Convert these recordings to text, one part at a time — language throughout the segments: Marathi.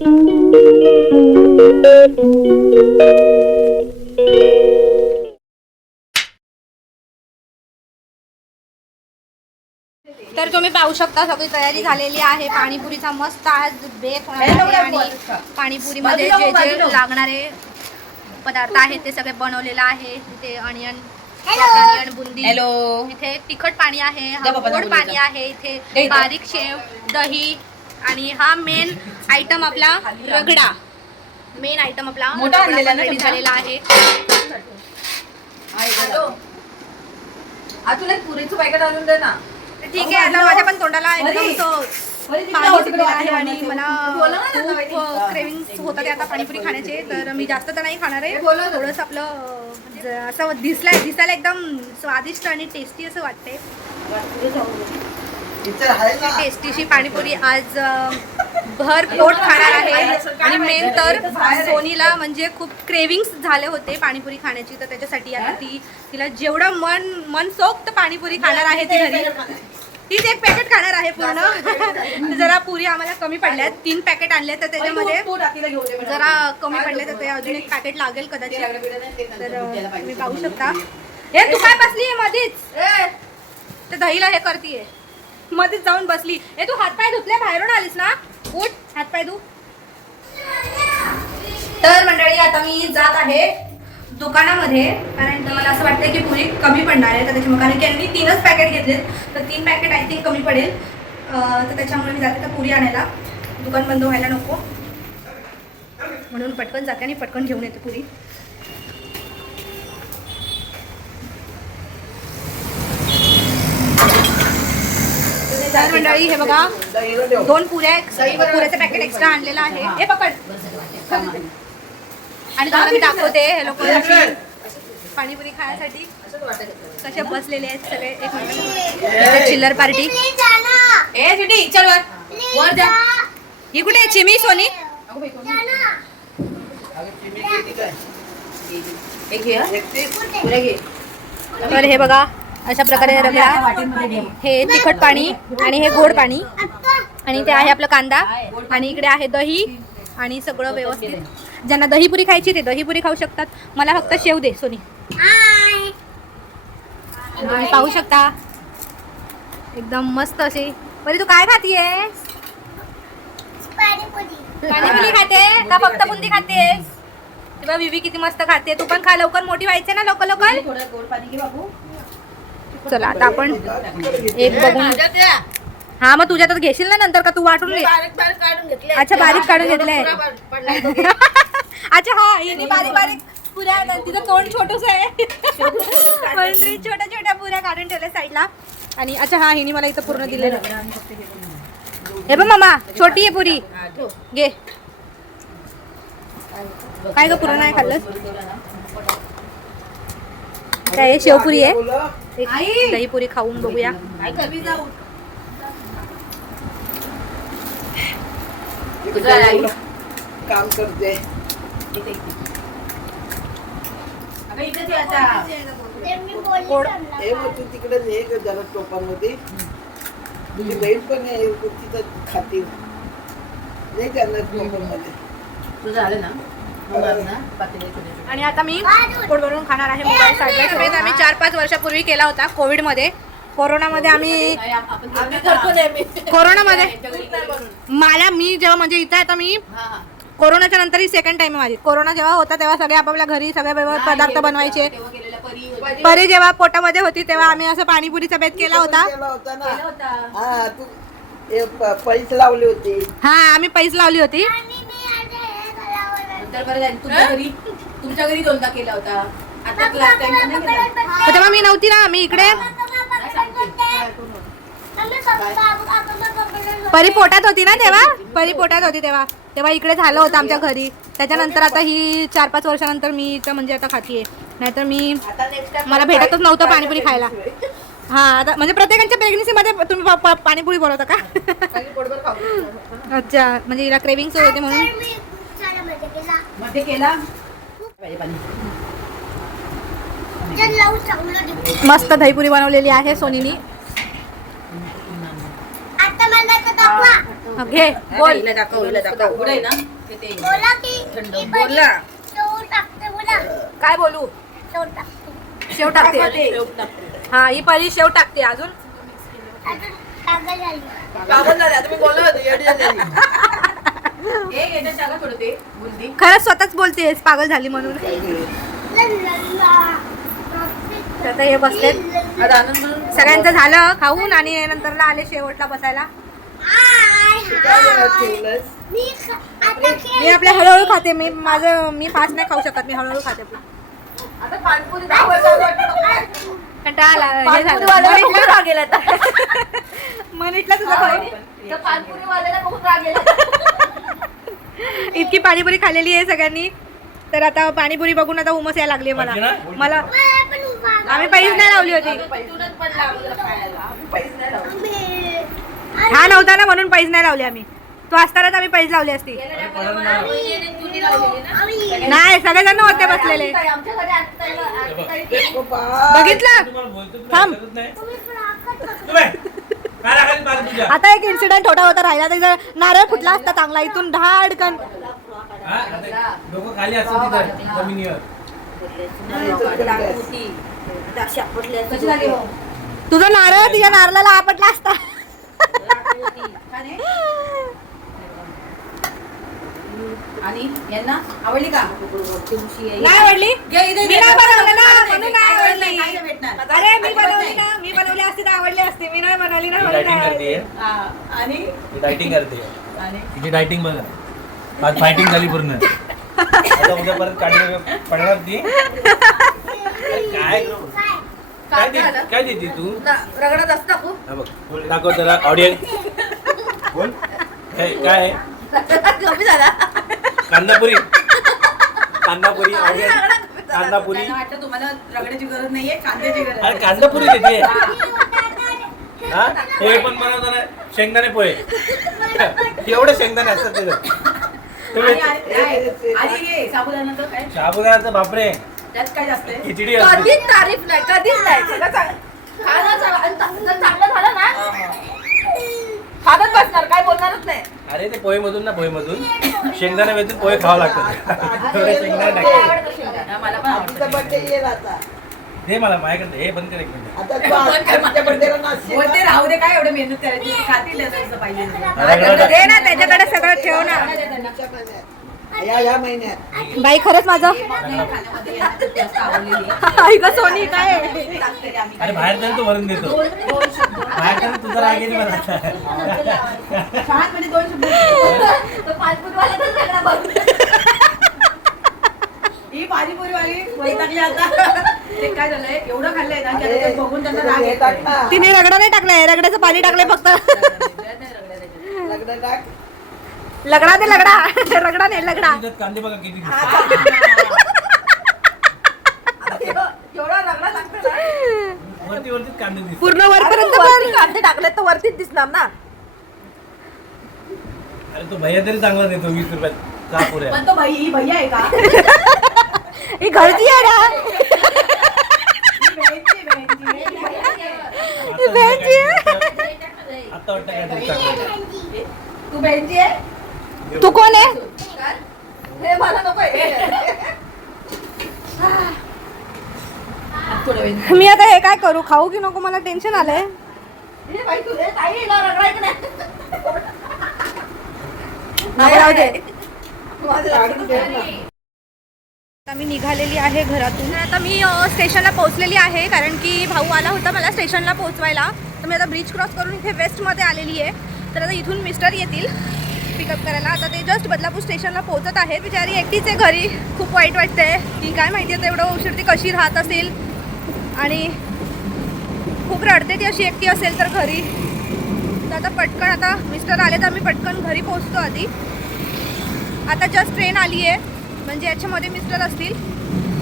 तर तुम्ही पाहू शकता सगळी तयारी झालेली आहे पाणीपुरीचा मस्त आज बेक होणार आहे आणि पाणीपुरीमध्ये जे जे लागणारे पदार्थ आहेत ते सगळे बनवलेलं आहे. इथे अनियन बुंदी, इथे तिखट पाणी आहे, गोड पाणी आहे, इथे बारीक शेव, दही आणि हा मेन आयटम आपला रगडा. मेन आयटम आपला मोठा रेडी झालेला आहे. तुला पुरीचं पॅकेट आणून दे ना. ठीक आहे. आता माझ्या पण तोंडाला एकदम पाणी सुटलेलं आहे आणि मला खूप क्रेविंग्स होतात आता पाणीपुरी खाण्याचे. तर मी जास्त तर नाही खाणार आहे. थोडंसं आपलं असं दिसायला एकदम स्वादिष्ट आणि टेस्टी असं वाटते. टेस्टीशी पाणीपुरी आज भर पोट खाणार आहे. आणि मेन तर सोनीला म्हणजे खूप क्रेविंग्स झाले होते पाणीपुरी खाण्याची. तर त्याच्यासाठी आता तिला जेवढं मनसोक्त पाणीपुरी खाणार आहे ती घरी. तीच एक पॅकेट खाणार आहे पूर्ण. जरा पुरी आम्हाला कमी पडल्यात. 3 पॅकेट आणले तर त्याच्यामध्ये जरा कमी पडले तर ते अजून एक पॅकेट लागेल कदाचित. तर तुम्ही पाहू शकता. हे तू काय बसली मध्येच? ते दहीला हे करतीये मध्येच जाऊन बसली. हे तू हातपाय धुतले बाहेरून आलीस ना? उठ हातपाय धु. तर मंडळी आता मी जात आहे दुकानामध्ये कारण मला असं वाटतं की पुरी कमी पडणार आहे. तर त्याच्यामुळे कारण की यांनी 3च पॅकेट घेतलेत तर 3 पॅकेट आय थिंक कमी पडेल. तर त्याच्यामुळे मी जाते तर पुरी आणायला. दुकान बंद व्हायला नको म्हणून पटकन जाते आणि पटकन घेऊन येते पुरी. तर मंडळी हे बघा 2 पुऱ्याचं पॅकेट एक्स्ट्रा आणलेलं आहे. हे पकड. आणि तुम्हाला मी दाखवते हे लोक पाणीपुरी खाण्यासाठी कसे बसलेले आहेत सगळे. एक मिनिट. चिल्लर पार्टी. ए सिटी चल वर जा. ही कुठे आहे चिमी सोनी? तर हे बघा अशा प्रकारे रगडा. हे तिखट पाणी आणि हे गोड पाणी आणि ते आहे आपलं कांदा आणि इकडे आहे दही आणि सगळं व्यवस्थित. ज्यांना दहीपुरी खायची ते दहीपुरी खाऊ शकतात. मला फक्त शेव दे सोनी. तुम्ही पाहू शकता एकदम मस्त अशी. बरी तू काय खातीयेस? पाणीपुरी खाते का फक्त बुंदी खातेस? तेव्हा विवी किती मस्त खाते. तू पण खा लवकर मोठी व्हायचे ना लवकर. चला आता आपण एक बघून. हा मग तुझ्यातच घेशील ना नंतर का तू वाटून घे? अच्छा बारीक काढून घेतलंय. अच्छा हा हिने बारीक पुऱ्या. तिचं तोंड छोटूस आहे म्हणजे छोट्या पुऱ्या काढून ठेवल्या साईडला. आणि अच्छा हा हिने मला इथं पूर्ण दिलेलं. हे बघ मामा छोटी आहे पुरी घे. काय ग पूर्ण नाही खाल्लं? काय शेवपुरी आहे. दहीपुरी खाऊन बघूया. काम करते तू तिकडे जरा टोपामध्ये तुझी बहीण पण तिथं खातील नाही करणार टोपामध्ये. तुझं आलं ना. आणि आता मी पोट भरून खाणार आहे. मोबाईल आम्ही 4-5 वर्षापूर्वी केला होता कोविडमध्ये. कोरोनामध्ये आम्ही मी जेव्हा म्हणजे इथं आता मी कोरोनाच्या नंतर ही सेकंड टाइम आहे माझी. कोरोना जेव्हा होता तेव्हा सगळे आपापल्या घरी सगळे पदार्थ बनवायचे. परी जेव्हा पोटामध्ये होती तेव्हा आम्ही असं पाणीपुरीचा बेत केला होता. पैसे लावले होते. हा आम्ही पैसे लावली होती. तुमच्या घरी 2दा केला होता. तेव्हा मी नव्हती ना. मी इकडे परी पोटात होती ना तेव्हा इकडे झालं होतं आमच्या घरी. त्याच्यानंतर आता ही 4-5 वर्षानंतर मी इथं म्हणजे आता खातीये. नाहीतर मला भेटतच नव्हतं पाणीपुरी खायला. हा आता म्हणजे प्रत्येकाच्या प्रेग्नेन्सीमध्ये तुम्ही पाणीपुरी बनवता का? अच्छा म्हणजे हिला क्रेविंग्स होते म्हणून. मस्त दहीपुरी बनवलेली आहे सोनीनी. घे बोल. हिला दाखव पुढे ना ते बोला की थंड ही बोला शेव टाकते बोला काय बोलू? शेव टाकते शेव टाकते. हा ही परी शेव टाकते. अजून अजून कागद झाली पागल झाले आता मी बोललो होतो येडी झाली हे घेते टाका थोडं ते बुंदी खरंच स्वतःच बोलतेस पागल झाली म्हणून. तर आता हे बसले आता आनंद म्हणून सगळ्यांचं झालं खाऊन आणि नंतरला आले शेवटला बसायला. मी आपल्या हळूहळू खाते. मी फास्ट नाही खाऊ शकत. मी हळूहळू खाते. आता पाणपुरी दाखवायचं कंटाळा आला. हे पाणपुरी झालं. वाल्याला बघून राग गेला आता. मनीषला तुझं खाऊ. तर पाणपुरी वाल्याला बघून राग गेला इतकी पाणीपुरी खाल्लेली आहे सगळ्यांनी. तर आता पाणीपुरी बघून आता उमस यायला लागली मला. आम्ही पैसे नाही लावली होती. पैसूनच पडला अगोदर खायला आम्ही पैसे नाही लावले हा नव्हता ना म्हणून पैसे नाही लावले आम्ही. तो असतानाच आम्ही पैसे लावले असती. नाही सगळेजण होते बसलेले. आमच्या घरी बघितलं थांब. आता एक इन्सिडेंट छोटा होता राहिला. तर जर नारळ फुटला असता चांगला इथून धाडकन. डोकं खाली असतं तिथं जमिनीवर. तुझा नारळ तिच्या नारळाला आपटला असता. आणि यांना आवडली का नाही आवडली. मी नाही बनवलं ना म्हणून नाही आवडली. अरे मी बनवली ना. मी बनवली असती तर आवडली असती. मी नाही बनवली ना म्हणून डायटिंग नाही आवडली. करते आणि डायटिंग करते. आणि तिची डायटिंग बघा. आज फायटिंग झाली पूर्ण. आता उद्या परत काढली पडणार ती. काय देते तू? रगडत असता खूप हा बघ दाखव जरा ऑडियन्स. बोल काय आहे? कमी झाला कांदापुरी. कांदापुरी ऑडियन्स. कांदापुरी. त्यांना वाटतं तुम्हाला रगड्याची गरज नाहीये कांद्याची गरज अरे आहे. कांदापुरी देते. हा पोहे पण बनवताना शेंगदाणे पोहे. एवढे शेंगदाणे असतात त्याच्यात. आणि हे साबुदाण्याचं काय साबुदाण्याचं बापरे त्यात काय जास्त आहे खिचडी असते. कधीच तारीफ नाही कधीच नाही सगळं खाणं जर चांगलं झालं ना खातच बसणार काय बोलणारच नाही. अरे ते पोहे मधून ना पोहे मधून शेंगदाणे व्यतीत पोहे खावं लागतं. थोडे शेंगदाणे टाकले. मला पण आवडतं. बर्थडे येईल आता. दे मला माझ्याकडे हे बंद कर एक मिनिट. आता तू आजच्या बर्थडेला नाचशील ना? बोलते राहू दे काय एवढं मेहनत करायची खातील असं पाहिजे दे ना त्याच्याकडे सगळं ठेव ना. पुढच्या महिन्यात. या महिन्यात बाई खरंच माझं खाण्यामध्ये यांना जास्त आवडलेली ऐक सोनी काय अरे बाहेर तरी तू भरून देतो. बाहेर तरी तुझा राग येईल मला. छान म्हणजे 2 शब्द ही पाणीपुरीवाली वैतागली आता. ते काय झालंय एवढं खाल्लंय ना की आता ते बघून त्यांना राग येतात येतोय. ना. तिने रगडा नाही टाकलाय. रगड्याचं पाणी टाकलंय फक्त. लग्न टाक. लगडा ते लगडा. रगडा नाही लगडा. त्याच्यात कांदे बघा किती दिसतात. एवढा रगडा लागतो ना वरती वरतीच कांदे दिसतात. पूर्ण वरपर्यंत वरती कांदे टाकले तर वरतीच दिसणार ना. अरे तो भैया तरी चांगला देतो 20 रुपयात चहा पुऱ्या. पण तो ही भैया आहे का ही घरची आहे ना. ही बँची आहे. आता वाटतं काय तरी चांगलं. तू बेंची आहे तू कोण आहे? हे मला नको थोडं वेळ मी आता हे काय करू? खाऊ की नको? मला टेन्शन आलंय. हे बाई तू हे ताई हिला रगडायचं नाही राहू दे. काढून घे ना. आता मी निघालेली आहे घरातून. आता मी स्टेशनला पोहोचलेली आहे कारण की भाऊ आला होता मला स्टेशनला पोहोचवायला. तर मी आता ब्रिज क्रॉस करून इथे वेस्टमध्ये आलेली आहे. तर आता इथून मिस्टर येतील पिकअप करायला. आता ते जस्ट बदलापूर स्टेशनला पोहोचत आहेत. बिचारी एकटीच आहे घरी. खूप वाईट वाटतंय की काय माहिती आहे एवढं उशीर ती कशी राहत असेल आणि खूप रडते ती अशी एकटी असेल तर घरी. तर आता पटकन आता मिस्टर आले तर मी पटकन घरी पोहोचतो आधी. आता जस्ट ट्रेन आली आहे म्हणजे याच्यामध्ये मिस्टर असतील.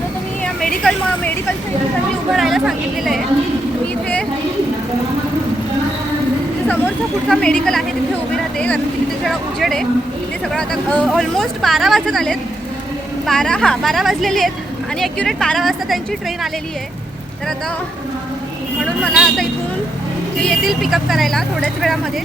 तर मी मेडिकलच्या इथे मी उभं राहायला सांगितलेलं आहे. मी इथे समोरचा पुढचा मेडिकल आहे तिथे उभी राहते कारण की तिथे सगळं उजेड आहे. तिथे सगळं आता ऑलमोस्ट 12 वाजत आलेत. 12 वाजलेले आहेत आणि ॲक्युरेट 12 वाजता त्यांची ट्रेन आलेली आहे. तर आता म्हणून मला आता इथून ते येतील पिकअप करायला थोड्याच वेळामध्ये.